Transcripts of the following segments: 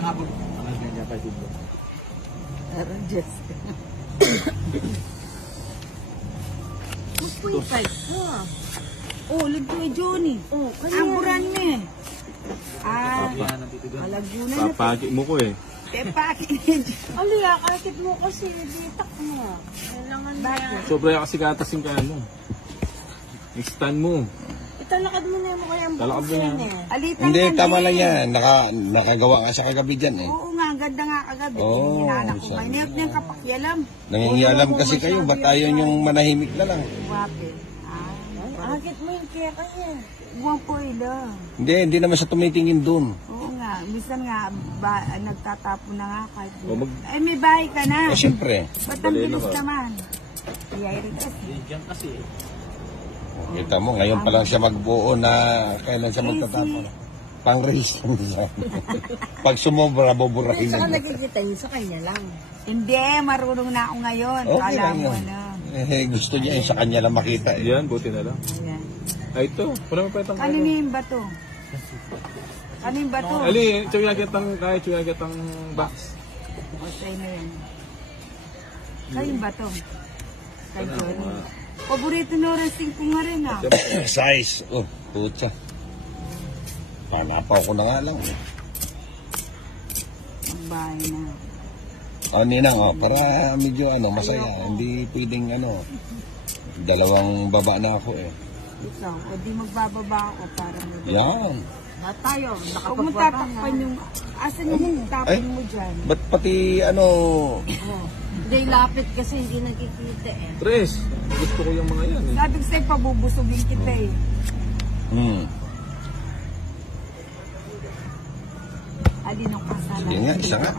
nga po. Ang ganyan pa dito. Meron Diyos. Oh, lagyo Johnny. Oh, ang buran mo eh. Malagyo na na. Papagi mo ko eh. Tepaki. Aliya, kakit mo kasi, ditak mo. Kailangan na. Sobra kasi katasin ka ano. Stand mo. Italakad mo na yung kaya ang Talakad mo yan. Alitan Hindi, ka tama din. lang yan. Nakagawa ka siya kagabi dyan eh. Oo nga, ganda nga kagabi. Hinahanap ko nga. Niyot niyang kapakyalam. Nangingialam kasi kayo, ba't ayaw yung manahimik na lang? Wape. Akit mo yung kaya kanya. Guwapoy lang. Hindi naman siya tumitingin dun. Oo nga, minsan nga, nagtatapo na nga kahit. O, Ay, may bahay ka na. O siyempre. Ba't ang bilis naman? Iyay kasi. Diyan kasi eh. Kita mo, ngayon pa lang siya magbuo na kailan siya magtatapon. Pang-race siya. Pag sumobra, buburahin Saka na. nakikita niyo sa kanya lang. Hindi, marunong na ako ngayon. Okay Kala lang mo yun. na. Gusto niya sa kanya lang makita. Yan, buti na lang. Ayan. Ay, ito. Wala mo pa itang Kanino yung bato? Kanino yung bato? Ali, chuyagatang kaya chuyagatang box. O, sa'yo na yan. Kayong bato? Kay Johnny. Paborito na racing ko nga rin ah. Size. Oh, putya. Panapaw ko na nga lang. Magbahay na. Ninang, para medyo masaya. Hindi pwedeng dalawang baba na ako eh. Ikaw, o di magbababa ako para mo. Yan. Na tayo, Huwag mo tatakpan yung, asan yung tapin mo dyan? Ba't pati Hindi, lapit kasi hindi nakikita eh. Tres. Gusto ko yung mga yan eh. Sabi ko sa'yo, pabubusugin kita eh. Alinong kasala. Sige nga, isa nga.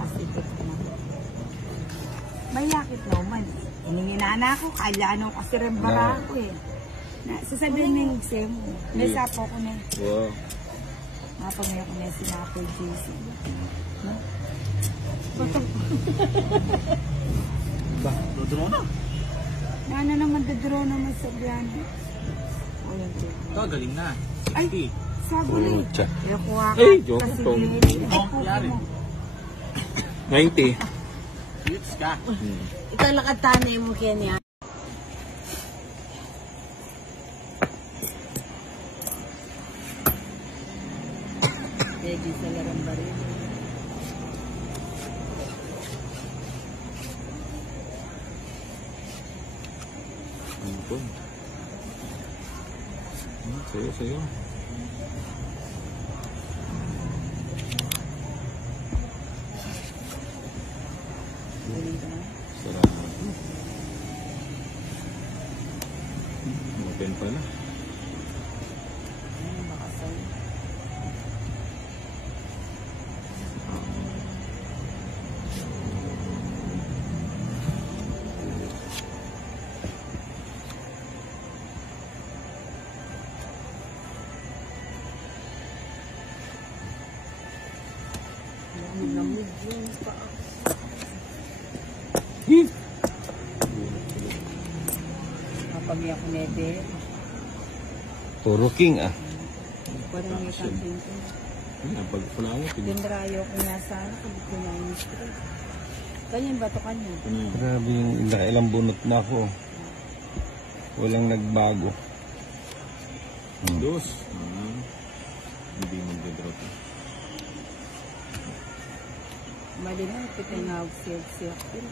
May yakit naman. Hininginana ako, kailan ako kasi rembara ako eh. Sasabihin mo yung exam mo. May sapo ko na. Wow. Mapagay ako na si Mapo JC. Ba, dodro na. Ano naman dadro naman sa plano. O yan. Ito, galing na. Ay, sabuli. Putya. Kaya kuha ka. Ay, joke kasi to. yari. 90. Hits ka. Italakad tanay mo kaya niya. Ready sa larang baril. Sayo. Salamat. Open pa na. Kapag ako nede. Puro king ah. Parang may kantin ko. Pag pulawa, Dinrayo ko nga sana. Kapag ko na yung straight. Ganyan ba ito kanya? Grabe yung nakailang bunot na ako. Walang nagbago. Dos. Hindi mag-draw ka. Mali na, ito kayo nga siyak din.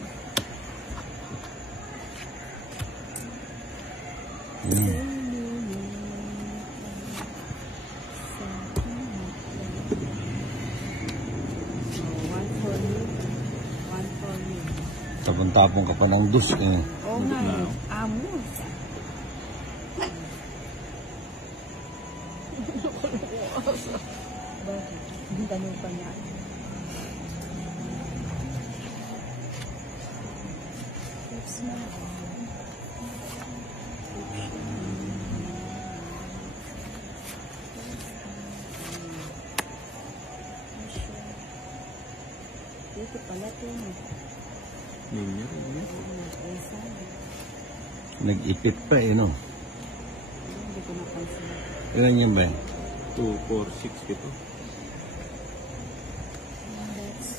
Tapon-tapon ka pa ng dus eh. Oo nga eh. Amos. Bakit? Hindi tanong pa niya. That's not dito pala ito eh. Nag-ipit pa eh, no? Hindi ko napansin. Ilan yan ba? 2, 4, 6 ito. That's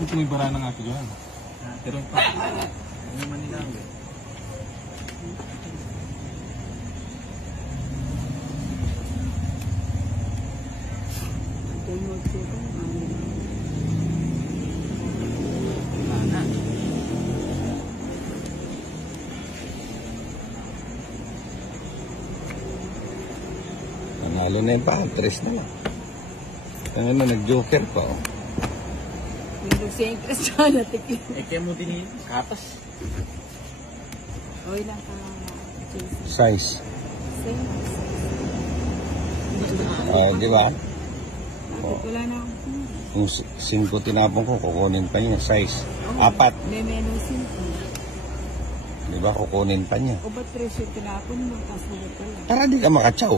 Ito may bara ng ate Johan. Pero pa. Ano naman nila? Wala na. Nanalo na yung pa-tres na lang. Ang ano, nag-joker pa, oh. Yung siya yung Cristiano, tikin. Eh, kaya mo din yun. Kapas. Okay lang ka, Jason. Size. Same. Oh, di ba? Bakit wala na akong Kung 5 tinapon ko, kukunin pa niya. Size. 4. may menu simple. Di ba? Kukunin pa niya. O ba't presyo tinapon mo? Tapos ulit ka lang. Para di ka makatsaw.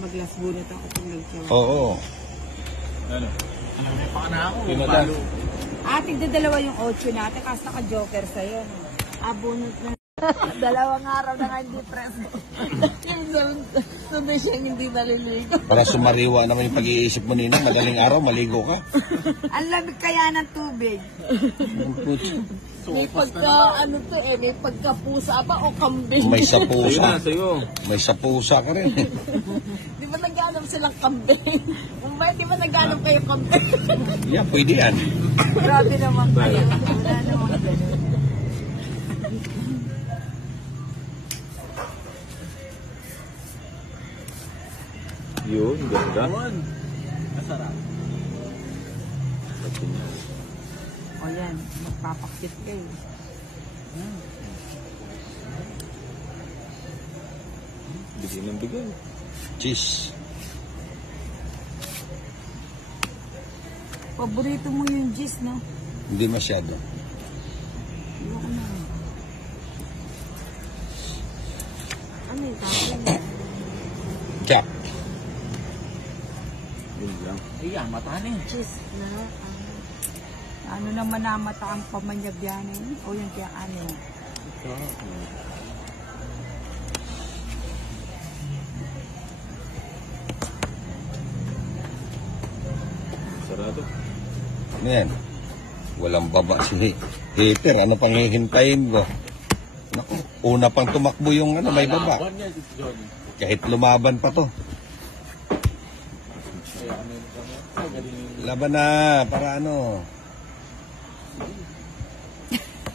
Mag-last bunot ako kung nag-chow. Oo. Ano? May pa na ako. Pinata. Palo. Tigda dalawa yung 8 natin kasi naka-joker sa'yo. No? Bunot na. Dalawang araw na nga hindi preso. Sunod siya hindi naliligo. Para sumariwa naman yung pag-iisip mo nina, madaling araw, maligo ka. Ang lamig kaya ng tubig. May pagka, may pagkapusa pa o kambing. May Sa'yo sapusa. na, sa'yo. May sapusa ka rin. Di ba naghanap silang kambing? Di ba naghanap kayo kambing? Yeah, pwede yan. Grabe naman kayo. Wala naman ganun. Yun, ganda. Yun. Masarap. O yan, magpapakit kayo. Bigay ng bigay. Cheese. Paborito mo yung cheese, no? Hindi masyado. Ayoko na. Ano yung tapon? Chop. Yun lang. Ay, mata na eh. Cheese na. Ano naman namata ang pamanyag yan eh? O yung kaya ano? Sarado. Ano yan? Walang baba si Hater. Ano pang hihintayin ko? Naku, una pang tumakbo yung ano, may baba. Laban niya, si Johnny. Kahit lumaban pa to. Kaya ano yung kanya? Ay, galing yung... Laban na, para ano.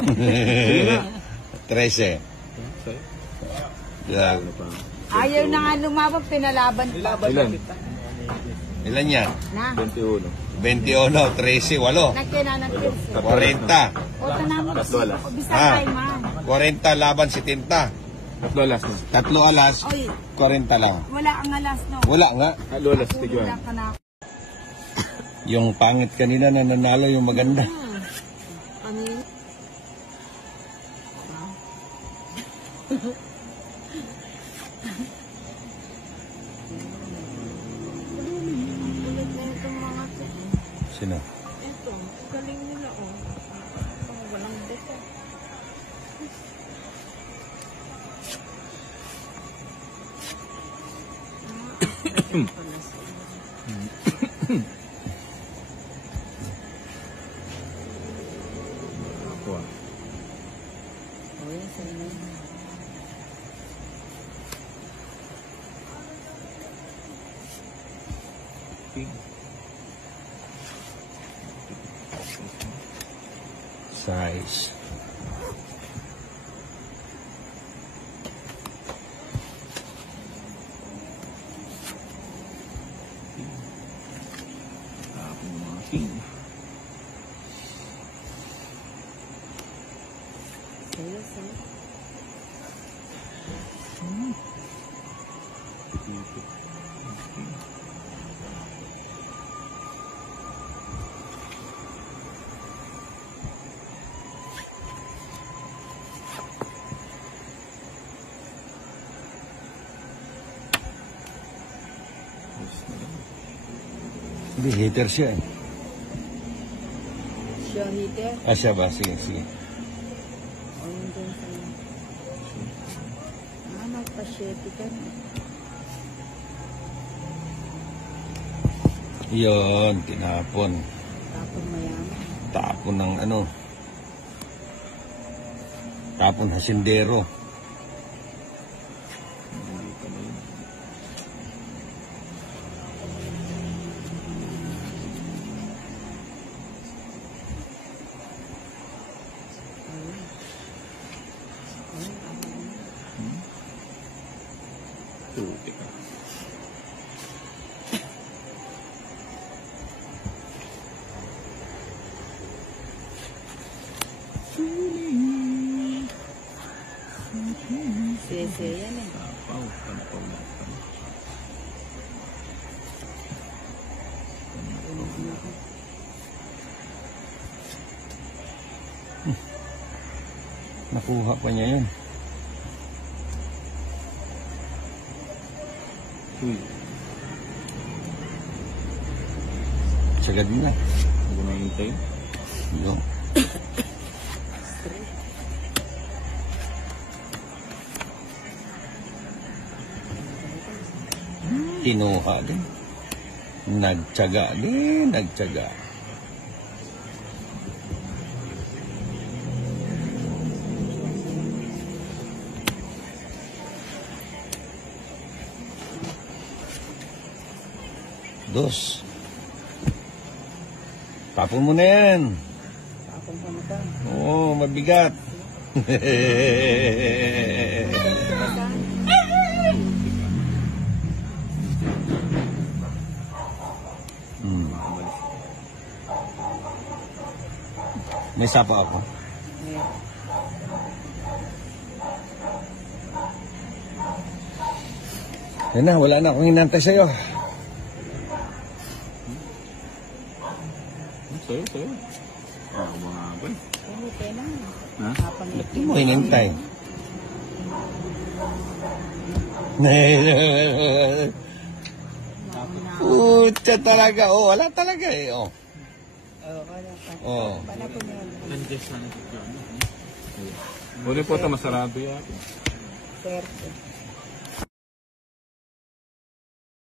13. Sa'yo? Yeah. Ano pa? Ayaw na nga lumaban, pinalaban pa. Nilaban Ilan? na kita. Ilan yan? Na, 21. 21, 13, 8. nagkinanan din siya. 40. O tanamo Tatlo alas. o bisa Ah. tayo man. 40 laban si Tinta. Tatlo alas na. 3 alas, Oy, 40 lang. wala ang alas, no? Wala nga. Tatlo alas, Puro tigwan. lang ka na. Yung pangit kanina na nanalo yung maganda. Ano yun? Kulit na itong mga to. Sino? Ito, galing nila oh. Walang buto. Ako ah. O yan, sa'yo na yun. Size. Tapos mga king. Sa'yo, sa'yo. Hindi, hater siya eh. Siya, hitter. Ah, siya ba? Sige, sige. O yun din sa'yo. Magpa-sheti ka na. Yun, tinapon. Tapos mayaman. Tapon ng ano. Tapon hasindero. Tuti ka. Sese yan eh. Tapaw. Tampaw na. Nakuha pa niya yun. Uy. Sagad na. Huwag na hintay. Yun. Kinuha din. Nagtyaga din. Nagtyaga. Dos. Tapon mo na yan. Tapon ko na to. Oo, mabigat. Hmm. May sapa ako. Yan na, wala na akong hinantay sa'yo. Sa'yo, sa'yo. Ako mga abay. Pumite na. Ha? Ba't di mo hinintay? Pucha talaga. Oh, wala talaga eh. Oh. Oo, wala pa. Oh. Pala ko na yan. Nandiyan sana ito. Huli po ito, masarado yan. Swerte.